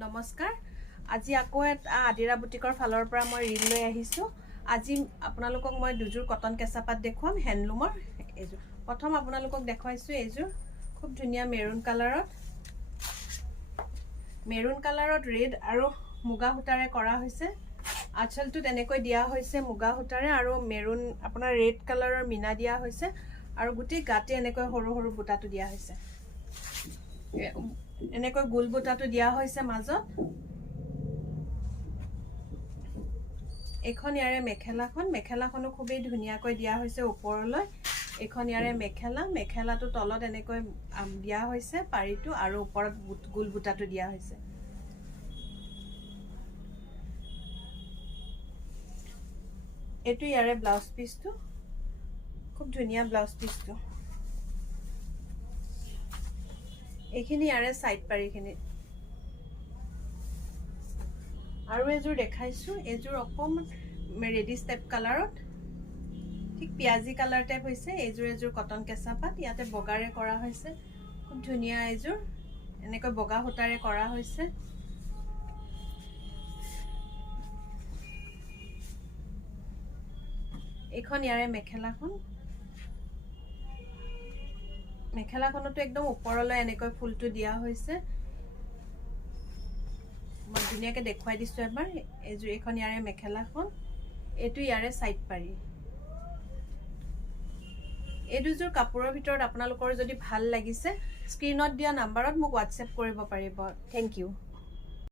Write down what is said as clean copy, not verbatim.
নমস্কাৰ আজি আকৌ এটা আদিৰা বুটিকৰ ফালৰ পৰা মই ৰিল লৈ আহিছোঁ আজি আপোনালোকক মই দুযোৰ কটন কেঁচা পাট দেখুৱাম হেণ্ডলুমৰ এইযোৰ প্ৰথম আপোনালোকক দেখুৱাইছোঁ এইযোৰ খুব ধুনীয়া মেৰুন কালাৰত ৰেড আৰু মুগা সূতাৰে কৰা হৈছে আঁচলটোত এনেকৈ দিয়া হৈছে মুগা সূতাৰে আৰু মেৰুন আপোনাৰ ৰেড কালাৰৰ মিনা দিয়া হৈছে আৰু গোটেই গাতে এনেকৈ সৰু সৰু বুটাটো দিয়া হৈছে এনেকৈ গোল বুটাটো দিয়া হৈছে মাজত এখন ইয়াৰে মেখেলাখনো খুবেই ধুনীয়াকৈ দিয়া হৈছে ওপৰলৈ এখন ইয়াৰে মেখেলাটো তলত এনেকৈ দিয়া হৈছে পাৰিটো আৰু ওপৰত গোল বুটাটো দিয়া হৈছে এটো ইয়াৰে ব্লাউজ পিসটো খুব ধুনীয়া ব্লাউজ পিসটো এইখিনি ইয়াৰে সাইড পাৰিখিনি আৰু এযোৰ দেখাইছো এযোৰ অকমান ৰেডিশ টাইপ কালাৰত ঠিক পিয়াজি কালাৰ টাইপ হৈছে এযোৰ কটন কেঁচা পাট ইয়াতে বগাৰে কৰা হৈছে খুব ধুনীয়া এযোৰ এনেকৈ বগা সূতাৰে কৰা হৈছে এখন ইয়াৰে মেখেলাখনতো একদম ওপৰলৈ এনেকৈ ফুলটো দিয়া হৈছে মই ধুনীয়াকে দেখুৱাই দিছো এবাৰ এযোৰ এখন ইয়াৰে মেখেলাখন এটো ইয়াৰে সাইড পাৰি এই দুযোৰ কাপোৰৰ ভিতৰত আপোনালোকৰ যদি ভাল লাগিছে স্ক্ৰিনত দিয়া নম্বৰত মোক WhatsApp কৰিব পাৰিব থ্যাংক ইউ